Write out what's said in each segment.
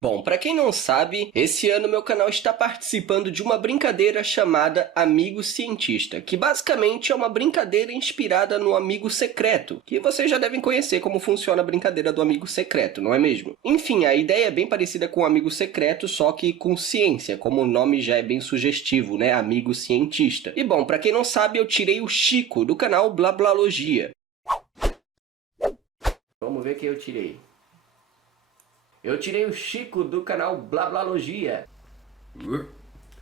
Bom, para quem não sabe, esse ano meu canal está participando de uma brincadeira chamada Amigo Cientista, que basicamente é uma brincadeira inspirada no Amigo Secreto, que vocês já devem conhecer como funciona a brincadeira do Amigo Secreto, não é mesmo? Enfim, a ideia é bem parecida com o Amigo Secreto, só que com ciência, como o nome já é bem sugestivo, né? Amigo Cientista. E bom, para quem não sabe, eu tirei o Chico do canal Blablalogia. Vamos ver quem eu tirei. Eu tirei o Chico do canal Blablalogia.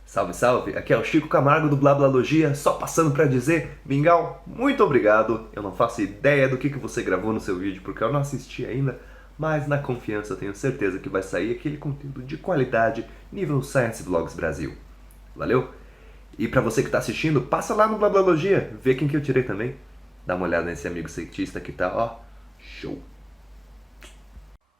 Salve, salve! Aqui é o Chico Camargo do Blablalogia, só passando pra dizer, Mingau, muito obrigado. Eu não faço ideia do que você gravou no seu vídeo, porque eu não assisti ainda, mas na confiança eu tenho certeza que vai sair aquele conteúdo de qualidade, nível Science Vlogs Brasil. Valeu? E pra você que tá assistindo, passa lá no Blablalogia, vê quem que eu tirei também. Dá uma olhada nesse amigo cientista que tá, ó, show!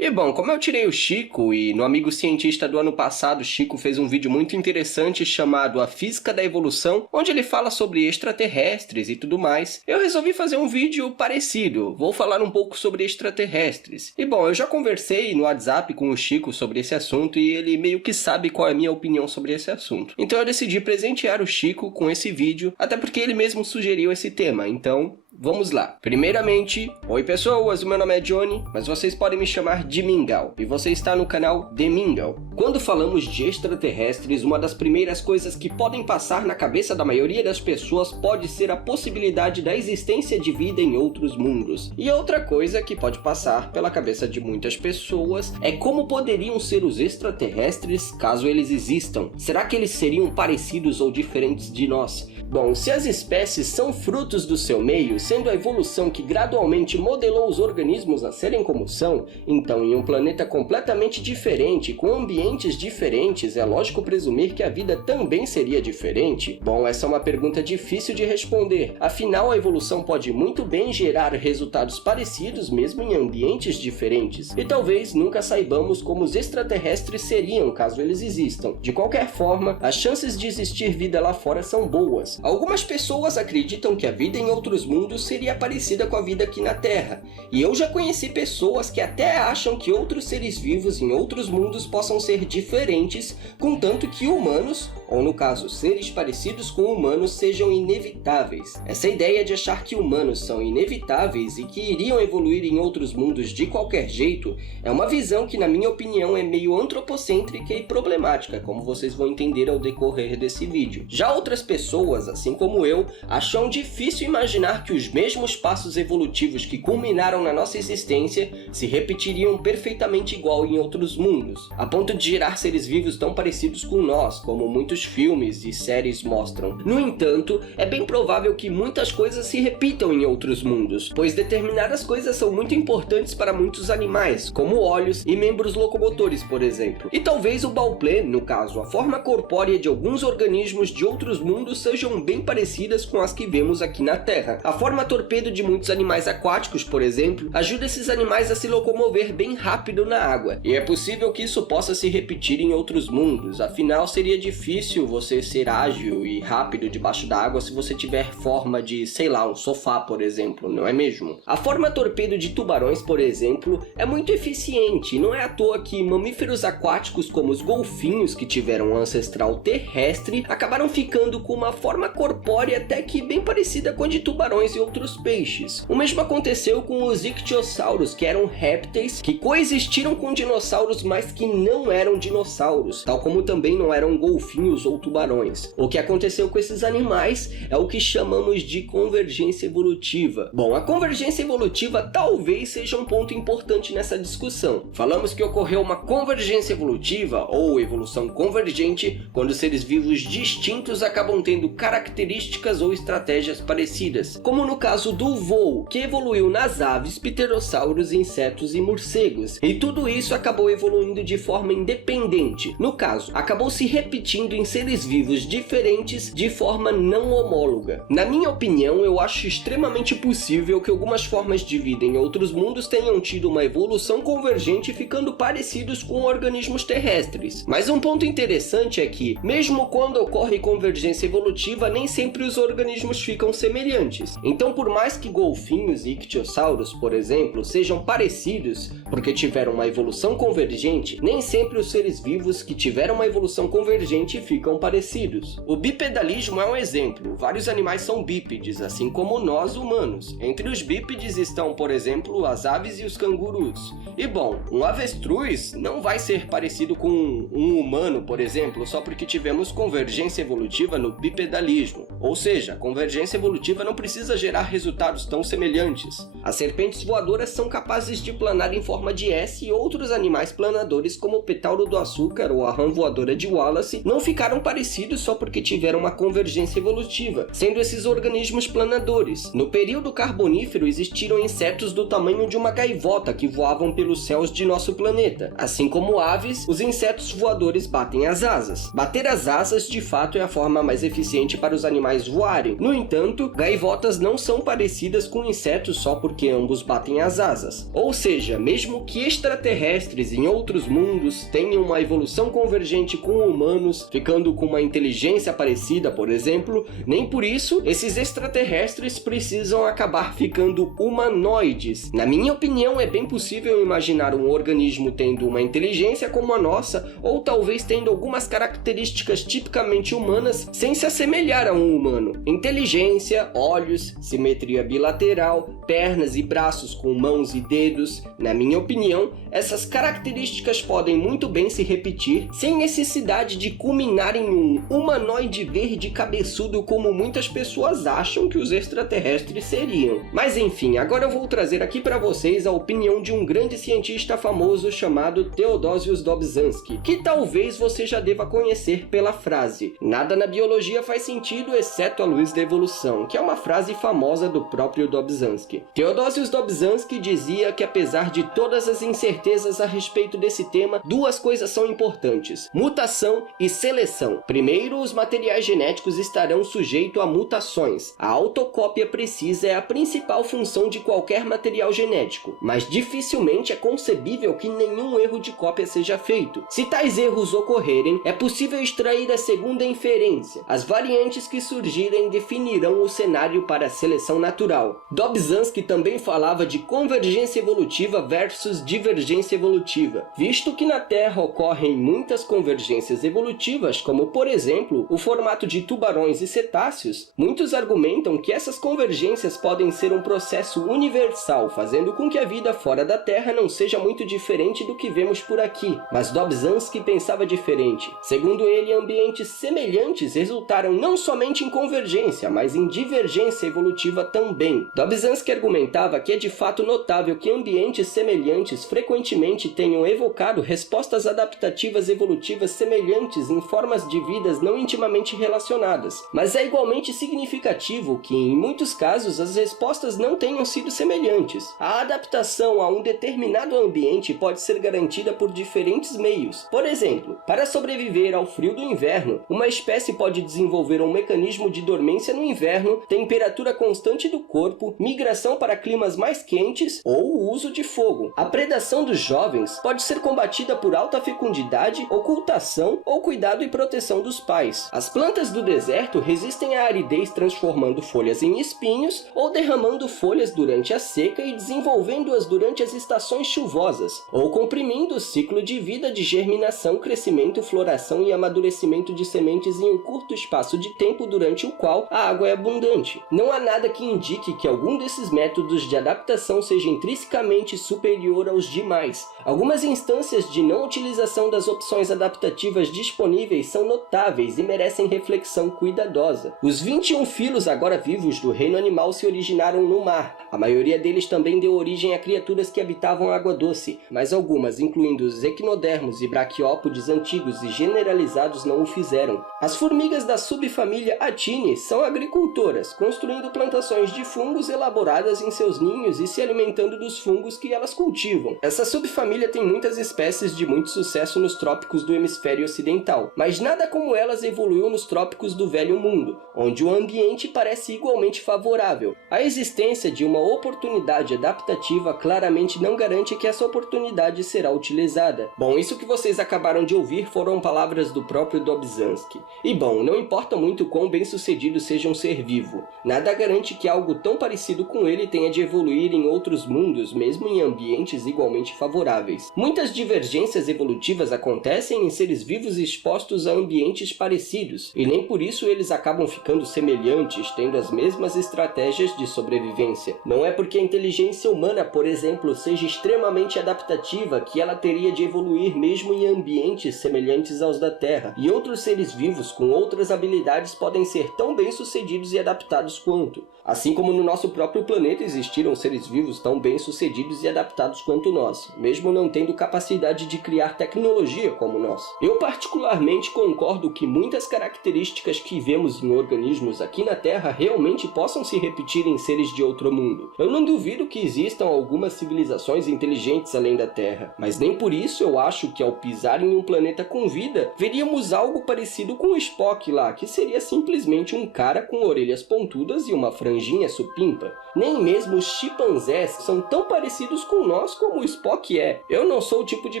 E bom, como eu tirei o Chico, e no Amigo Cientista do ano passado, Chico fez um vídeo muito interessante chamado A Física da Evolução, onde ele fala sobre extraterrestres e tudo mais, eu resolvi fazer um vídeo parecido. Vou falar um pouco sobre extraterrestres. E bom, eu já conversei no WhatsApp com o Chico sobre esse assunto e ele meio que sabe qual é a minha opinião sobre esse assunto. Então eu decidi presentear o Chico com esse vídeo, até porque ele mesmo sugeriu esse tema, então vamos lá. Primeiramente, oi pessoas, o meu nome é Johnny, mas vocês podem me chamar de Mingau, e você está no canal The Mingau. Quando falamos de extraterrestres, uma das primeiras coisas que podem passar na cabeça da maioria das pessoas pode ser a possibilidade da existência de vida em outros mundos. E outra coisa que pode passar pela cabeça de muitas pessoas é como poderiam ser os extraterrestres caso eles existam. Será que eles seriam parecidos ou diferentes de nós? Bom, se as espécies são frutos do seu meio, sendo a evolução que gradualmente modelou os organismos a serem como são, então em um planeta completamente diferente, com ambientes diferentes, é lógico presumir que a vida também seria diferente? Bom, essa é uma pergunta difícil de responder, afinal a evolução pode muito bem gerar resultados parecidos mesmo em ambientes diferentes, e talvez nunca saibamos como os extraterrestres seriam caso eles existam. De qualquer forma, as chances de existir vida lá fora são boas. Algumas pessoas acreditam que a vida em outros mundos seria parecida com a vida aqui na Terra, e eu já conheci pessoas que até acham que outros seres vivos em outros mundos possam ser diferentes, contanto que humanos, ou no caso seres parecidos com humanos, sejam inevitáveis. Essa ideia de achar que humanos são inevitáveis e que iriam evoluir em outros mundos de qualquer jeito é uma visão que, na minha opinião, é meio antropocêntrica e problemática, como vocês vão entender ao decorrer desse vídeo. Já outras pessoas, assim como eu, acham difícil imaginar que os mesmos passos evolutivos que culminaram na nossa existência se repetiriam perfeitamente igual em outros mundos, a ponto de gerar seres vivos tão parecidos com nós, como muitos filmes e séries mostram. No entanto, é bem provável que muitas coisas se repitam em outros mundos, pois determinadas coisas são muito importantes para muitos animais, como olhos e membros locomotores, por exemplo. E talvez o Bauplé, no caso, a forma corpórea de alguns organismos de outros mundos, sejam bem parecidas com as que vemos aqui na Terra. A forma torpedo de muitos animais aquáticos, por exemplo, ajuda esses animais a se locomover bem rápido na água, e é possível que isso possa se repetir em outros mundos, afinal seria difícil você ser ágil e rápido debaixo da água se você tiver forma de, sei lá, um sofá, por exemplo, não é mesmo? A forma torpedo de tubarões, por exemplo, é muito eficiente, e não é à toa que mamíferos aquáticos como os golfinhos, que tiveram um ancestral terrestre, acabaram ficando com uma forma corpórea até que bem parecida com a de tubarões e outros peixes. O mesmo aconteceu com os ictiossauros, que eram répteis que coexistiram com dinossauros, mas que não eram dinossauros, tal como também não eram golfinhos ou tubarões. O que aconteceu com esses animais é o que chamamos de convergência evolutiva. Bom, a convergência evolutiva talvez seja um ponto importante nessa discussão. Falamos que ocorreu uma convergência evolutiva, ou evolução convergente, quando seres vivos distintos acabam tendo características ou estratégias parecidas, como no caso do voo, que evoluiu nas aves, pterossauros, insetos e morcegos, e tudo isso acabou evoluindo de forma independente. No caso, acabou se repetindo em seres vivos diferentes de forma não homóloga. Na minha opinião, eu acho extremamente possível que algumas formas de vida em outros mundos tenham tido uma evolução convergente ficando parecidos com organismos terrestres. Mas um ponto interessante é que, mesmo quando ocorre convergência evolutiva, nem sempre os organismos ficam semelhantes. Então, por mais que golfinhos e ictiossauros, por exemplo, sejam parecidos porque tiveram uma evolução convergente, nem sempre os seres vivos que tiveram uma evolução convergente ficam parecidos. O bipedalismo é um exemplo. Vários animais são bípedes, assim como nós humanos. Entre os bípedes estão, por exemplo, as aves e os cangurus. E bom, um avestruz não vai ser parecido com um humano, por exemplo, só porque tivemos convergência evolutiva no bipedalismo. Ou seja, a convergência evolutiva não precisa gerar resultados tão semelhantes. As serpentes voadoras são capazes de planar em forma de S e outros animais planadores como o petauro do açúcar ou a rã voadora de Wallace não ficaram parecidos só porque tiveram uma convergência evolutiva, sendo esses organismos planadores. No período carbonífero existiram insetos do tamanho de uma gaivota que voavam pelos céus de nosso planeta. Assim como aves, os insetos voadores batem as asas. Bater as asas de fato é a forma mais eficiente para os animais voarem. No entanto, gaivotas não são parecidas com insetos só porque ambos batem as asas. Ou seja, mesmo que extraterrestres em outros mundos tenham uma evolução convergente com humanos, ficando com uma inteligência parecida, por exemplo, nem por isso esses extraterrestres precisam acabar ficando humanoides. Na minha opinião, é bem possível imaginar um organismo tendo uma inteligência como a nossa, ou talvez tendo algumas características tipicamente humanas sem se assemelhar a um humano. Inteligência, olhos, simetria bilateral, pernas e braços com mãos e dedos. Na minha opinião, essas características podem muito bem se repetir sem necessidade de culminar em um humanoide verde cabeçudo como muitas pessoas acham que os extraterrestres seriam. Mas enfim, agora eu vou trazer aqui para vocês a opinião de um grande cientista famoso chamado Theodosius Dobzhansky, que talvez você já deva conhecer pela frase "Nada na biologia faz sentido exceto a luz da evolução", que é uma frase famosa do próprio Dobzhansky. Theodosius Dobzhansky dizia que apesar de todas as incertezas a respeito desse tema, duas coisas são importantes: mutação e seleção. Primeiro, os materiais genéticos estarão sujeitos a mutações. A autocópia precisa é a principal função de qualquer material genético, mas dificilmente é concebível que nenhum erro de cópia seja feito. Se tais erros ocorrerem, é possível extrair a segunda inferência. As variantes que surgirem definirão o cenário para a seleção natural. Dobzhansky também falava de convergência evolutiva versus divergência evolutiva, visto que na Terra ocorrem muitas convergências evolutivas, como por exemplo o formato de tubarões e cetáceos. Muitos argumentam que essas convergências podem ser um processo universal, fazendo com que a vida fora da Terra não seja muito diferente do que vemos por aqui. Mas Dobzhansky pensava diferente. Segundo ele, ambientes semelhantes resultaram não somente em convergência, mas em divergência evolutiva também. Dobzhansky argumentava que é de fato notável que ambientes semelhantes frequentemente tenham evocado respostas adaptativas evolutivas semelhantes em formas de vidas não intimamente relacionadas, mas é igualmente significativo que, em muitos casos, as respostas não tenham sido semelhantes. A adaptação a um determinado ambiente pode ser garantida por diferentes meios. Por exemplo, para sobreviver ao frio do inverno, uma espécie pode desenvolver um mecanismo de dormência no inverno, temperatura constante do corpo, migração para climas mais quentes ou o uso de fogo. A predação dos jovens pode ser combatida por alta fecundidade, ocultação ou cuidado e proteção dos pais. As plantas do deserto resistem à aridez transformando folhas em espinhos ou derramando folhas durante a seca e desenvolvendo-as durante as estações chuvosas, ou comprimindo o ciclo de vida de germinação, crescimento, floração e amadurecimento de sementes em um curto espaço de tempo durante o qual a água é abundante. Não há nada que indique que algum desses métodos de adaptação seja intrinsecamente superior aos demais. Algumas instâncias de não utilização das opções adaptativas disponíveis são notáveis e merecem reflexão cuidadosa. Os 21 filos agora vivos do reino animal se originaram no mar. A maioria deles também deu origem a criaturas que habitavam água doce, mas algumas, incluindo os equinodermos e braquiópodes antigos e generalizados, não o fizeram. As formigas da subfamília Atini são agricultoras, construindo plantações de fungos elaboradas em seus ninhos e se alimentando dos fungos que elas cultivam. Essa subfamília tem muitas espécies de muito sucesso nos trópicos do hemisfério ocidental, mas mas nada como elas evoluiu nos trópicos do Velho Mundo, onde o ambiente parece igualmente favorável. A existência de uma oportunidade adaptativa claramente não garante que essa oportunidade será utilizada. Bom, isso que vocês acabaram de ouvir foram palavras do próprio Dobzhansky. E bom, não importa muito quão bem-sucedido seja um ser vivo, nada garante que algo tão parecido com ele tenha de evoluir em outros mundos, mesmo em ambientes igualmente favoráveis. Muitas divergências evolutivas acontecem em seres vivos expostos a ambientes parecidos, e nem por isso eles acabam ficando semelhantes, tendo as mesmas estratégias de sobrevivência. Não é porque a inteligência humana, por exemplo, seja extremamente adaptativa que ela teria de evoluir mesmo em ambientes semelhantes aos da Terra, e outros seres vivos com outras habilidades podem ser tão bem-sucedidos e adaptados quanto. Assim como no nosso próprio planeta existiram seres vivos tão bem-sucedidos e adaptados quanto nós, mesmo não tendo capacidade de criar tecnologia como nós. Eu particularmente concordo que muitas características que vemos em organismos aqui na Terra realmente possam se repetir em seres de outro mundo. Eu não duvido que existam algumas civilizações inteligentes além da Terra, mas nem por isso eu acho que ao pisar em um planeta com vida, veríamos algo parecido com o Spock lá, que seria simplesmente um cara com orelhas pontudas e uma franjinha supimpa. Nem mesmo os chimpanzés são tão parecidos com nós como o Spock é. Eu não sou o tipo de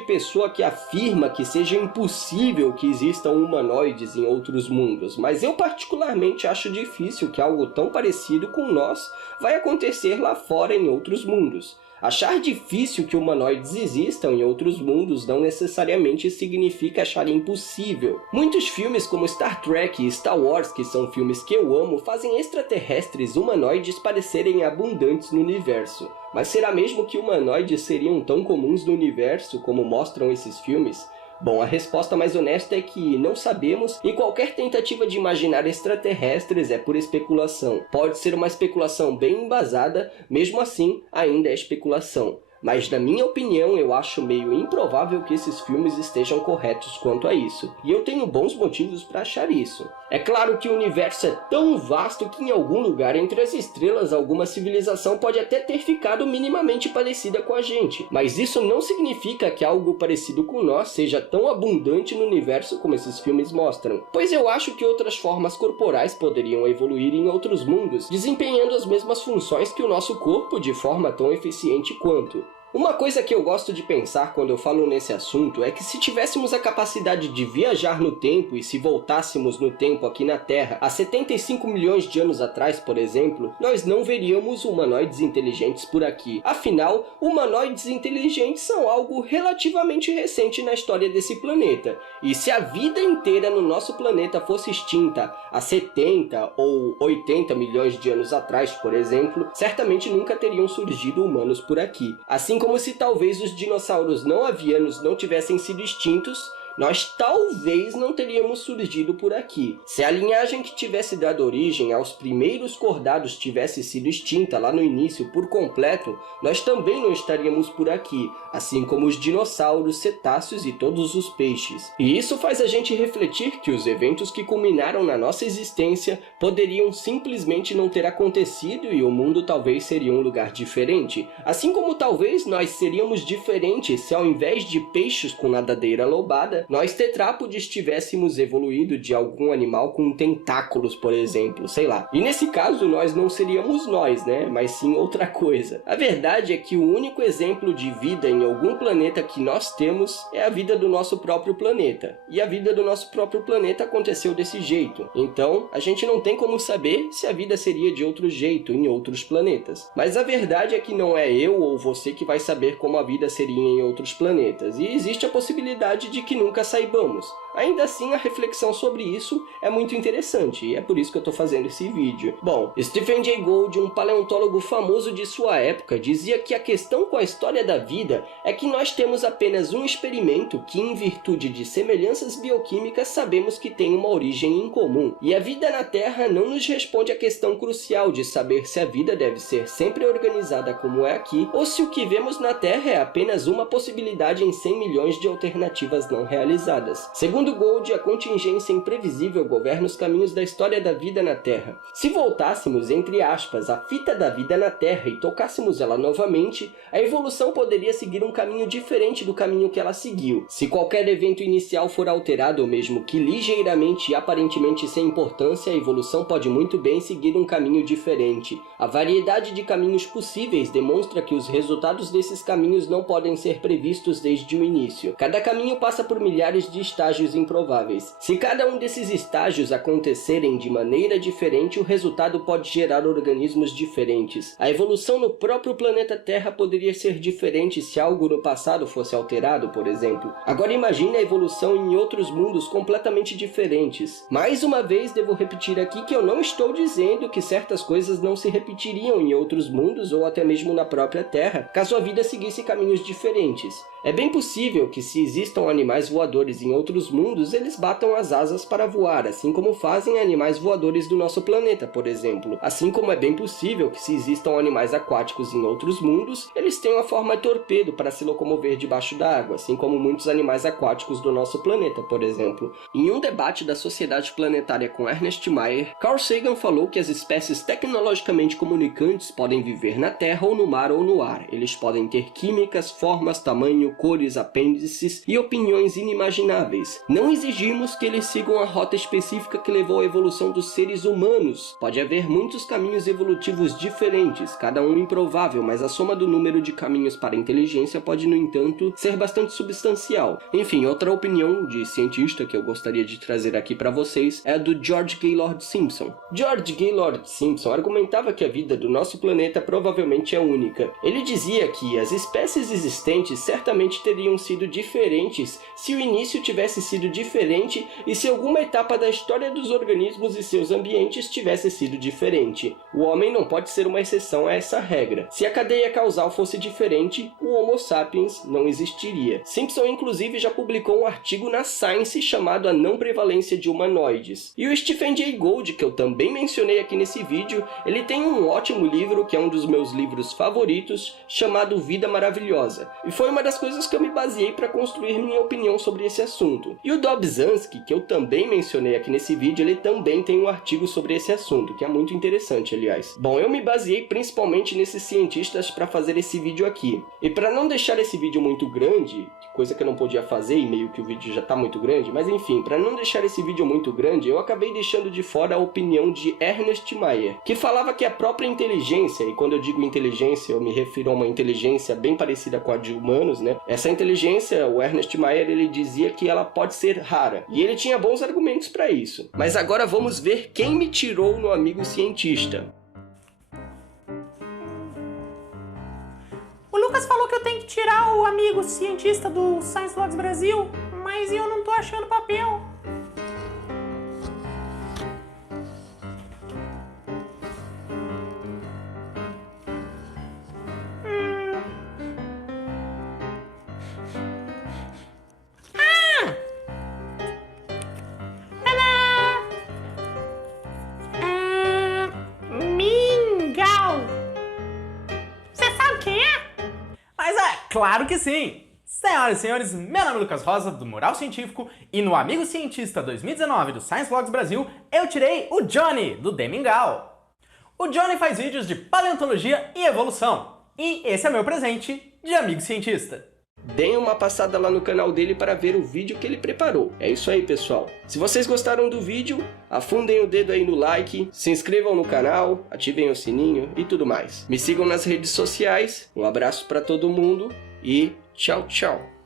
pessoa que afirma que seja impossível que existam humanoides em outros mundos, mas eu particularmente acho difícil que algo tão parecido com nós vai acontecer lá fora em outros mundos. Achar difícil que humanoides existam em outros mundos não necessariamente significa achar impossível. Muitos filmes como Star Trek e Star Wars, que são filmes que eu amo, fazem extraterrestres humanoides parecerem abundantes no universo. Mas será mesmo que humanoides seriam tão comuns no universo como mostram esses filmes? Bom, a resposta mais honesta é que não sabemos e qualquer tentativa de imaginar extraterrestres é pura especulação. Pode ser uma especulação bem embasada, mesmo assim ainda é especulação. Mas na minha opinião eu acho meio improvável que esses filmes estejam corretos quanto a isso. E eu tenho bons motivos para achar isso. É claro que o universo é tão vasto que em algum lugar entre as estrelas alguma civilização pode até ter ficado minimamente parecida com a gente. Mas isso não significa que algo parecido com nós seja tão abundante no universo como esses filmes mostram. Pois eu acho que outras formas corporais poderiam evoluir em outros mundos, desempenhando as mesmas funções que o nosso corpo de forma tão eficiente quanto. Uma coisa que eu gosto de pensar quando eu falo nesse assunto é que se tivéssemos a capacidade de viajar no tempo e se voltássemos no tempo aqui na Terra há 75 milhões de anos atrás, por exemplo, nós não veríamos humanoides inteligentes por aqui. Afinal, humanoides inteligentes são algo relativamente recente na história desse planeta. E se a vida inteira no nosso planeta fosse extinta há 70 ou 80 milhões de anos atrás, por exemplo, certamente nunca teriam surgido humanos por aqui. Assim como se talvez os dinossauros não avianos não tivessem sido extintos, nós talvez não teríamos surgido por aqui. Se a linhagem que tivesse dado origem aos primeiros cordados tivesse sido extinta lá no início por completo, nós também não estaríamos por aqui, assim como os dinossauros, cetáceos e todos os peixes. E isso faz a gente refletir que os eventos que culminaram na nossa existência poderiam simplesmente não ter acontecido e o mundo talvez seria um lugar diferente. Assim como talvez nós seríamos diferentes se ao invés de peixes com nadadeira lobada, nós tetrápodes tivéssemos evoluído de algum animal com tentáculos, por exemplo, sei lá. E nesse caso nós não seríamos nós, né? Mas sim outra coisa. A verdade é que o único exemplo de vida em algum planeta que nós temos é a vida do nosso próprio planeta. E a vida do nosso próprio planeta aconteceu desse jeito. Então, a gente não tem como saber se a vida seria de outro jeito em outros planetas. Mas a verdade é que não é eu ou você que vai saber como a vida seria em outros planetas. E existe a possibilidade de que nunca saibamos. Ainda assim, a reflexão sobre isso é muito interessante, e é por isso que eu estou fazendo esse vídeo. Bom, Stephen Jay Gould, um paleontólogo famoso de sua época, dizia que a questão com a história da vida é que nós temos apenas um experimento que, em virtude de semelhanças bioquímicas, sabemos que tem uma origem em comum. E a vida na Terra não nos responde à questão crucial de saber se a vida deve ser sempre organizada como é aqui, ou se o que vemos na Terra é apenas uma possibilidade em 100 milhões de alternativas não reais. realizadas. Segundo Gould, a contingência imprevisível governa os caminhos da história da vida na Terra. Se voltássemos, entre aspas, a fita da vida na Terra e tocássemos ela novamente, a evolução poderia seguir um caminho diferente do caminho que ela seguiu. Se qualquer evento inicial for alterado, ou mesmo que ligeiramente e aparentemente sem importância, a evolução pode muito bem seguir um caminho diferente. A variedade de caminhos possíveis demonstra que os resultados desses caminhos não podem ser previstos desde o início. Cada caminho passa por milhares de estágios improváveis. Se cada um desses estágios acontecerem de maneira diferente, o resultado pode gerar organismos diferentes. A evolução no próprio planeta Terra poderia ser diferente se algo no passado fosse alterado, por exemplo. Agora imagine a evolução em outros mundos completamente diferentes. Mais uma vez, devo repetir aqui que eu não estou dizendo que certas coisas não se repetiriam em outros mundos ou até mesmo na própria Terra, caso a vida seguisse caminhos diferentes. É bem possível que, se existam animais voadores em outros mundos, eles batam as asas para voar, assim como fazem animais voadores do nosso planeta, por exemplo. Assim como é bem possível que, se existam animais aquáticos em outros mundos, eles tenham a forma de torpedo para se locomover debaixo da água, assim como muitos animais aquáticos do nosso planeta, por exemplo. Em um debate da Sociedade Planetária com Ernest Mayr, Carl Sagan falou que as espécies tecnologicamente comunicantes podem viver na Terra ou no mar ou no ar. Eles podem ter químicas, formas, tamanho, cores, apêndices e opiniões inimagináveis. Não exigimos que eles sigam a rota específica que levou à evolução dos seres humanos. Pode haver muitos caminhos evolutivos diferentes, cada um improvável, mas a soma do número de caminhos para a inteligência pode, no entanto, ser bastante substancial. Enfim, outra opinião de cientista que eu gostaria de trazer aqui para vocês é a do George Gaylord Simpson. George Gaylord Simpson argumentava que a vida do nosso planeta provavelmente é única. Ele dizia que as espécies existentes certamente teriam sido diferentes se o início tivesse sido diferente e se alguma etapa da história dos organismos e seus ambientes tivesse sido diferente. O homem não pode ser uma exceção a essa regra. Se a cadeia causal fosse diferente, o Homo sapiens não existiria. Simpson inclusive já publicou um artigo na Science chamado A Não Prevalência de Humanoides. E o Stephen Jay Gould, que eu também mencionei aqui nesse vídeo, ele tem um ótimo livro, que é um dos meus livros favoritos, chamado Vida Maravilhosa. E foi uma das coisas que eu me baseei para construir minha opinião sobre esse assunto. E o Dobzhansky, que eu também mencionei aqui nesse vídeo, ele também tem um artigo sobre esse assunto, que é muito interessante, aliás. Bom, eu me baseei principalmente nesses cientistas para fazer esse vídeo aqui. E para não deixar esse vídeo muito grande, coisa que eu não podia fazer e meio que o vídeo já está muito grande, mas enfim, para não deixar esse vídeo muito grande, eu acabei deixando de fora a opinião de Ernest Mayr, que falava que a própria inteligência, e quando eu digo inteligência, eu me refiro a uma inteligência bem parecida com a de humanos, né? Essa inteligência, o Ernest Mayr, ele dizia que ela pode ser rara, e ele tinha bons argumentos para isso. Mas agora vamos ver quem me tirou no Amigo Cientista. O Lucas falou que eu tenho que tirar o Amigo Cientista do Science Vlogs Brasil, mas eu não tô achando papel. Claro que sim! Senhoras e senhores, meu nome é Lucas Rosa, do Mural Científico, e no Amigo Cientista 2019 do Science Vlogs Brasil, eu tirei o Johnny, do The Mingau. O Johnny faz vídeos de paleontologia e evolução, e esse é meu presente de Amigo Cientista. Deem uma passada lá no canal dele para ver o vídeo que ele preparou. É isso aí, pessoal. Se vocês gostaram do vídeo, afundem o dedo aí no like, se inscrevam no canal, ativem o sininho e tudo mais. Me sigam nas redes sociais, um abraço para todo mundo e tchau, tchau.